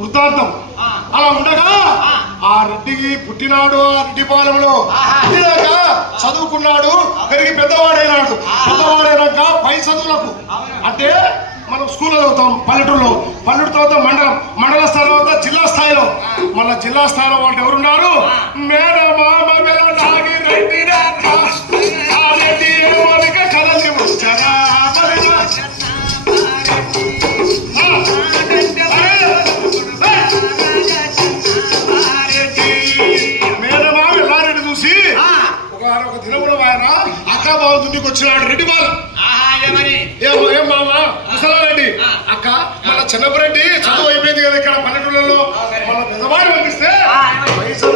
వృత్తాంతం. అలా ఉండగా ఆ రెడ్డికి పుట్టినాడు, ఆ రెడ్డి పాలెంలో పుట్టినాక చదువుకున్నాడు, పెరిగి పెద్దవాడైనాడు. పెద్దవాడైనాక పై చదువులకు అంటే మనం స్కూల్లో చదువుతాం పల్లెటూరులో, పల్లెటూరు తర్వాత మండలం, మండల స్థాయి తర్వాత జిల్లా స్థాయిలో, మళ్ళీ జిల్లా స్థాయిలో వాళ్ళు ఎవరున్నారు? మేనమామ నాగి రెడ్డి కదలి వచ్చారా మేనమామ ఎల్లారెడ్డి చూసి ఒక దినమున ఆయన అక్క బావ దుడ్డికి వచ్చినాడు రెడ్డి బాలు. ఏం మామా ముసలారెడ్డి అక్క, మన చిన్నపరెడ్డి చదువు అయిపోయింది కదా ఇక్కడ పల్లెటూళ్ళలో, మన పెద్దవాడు పంపిస్తే వయసు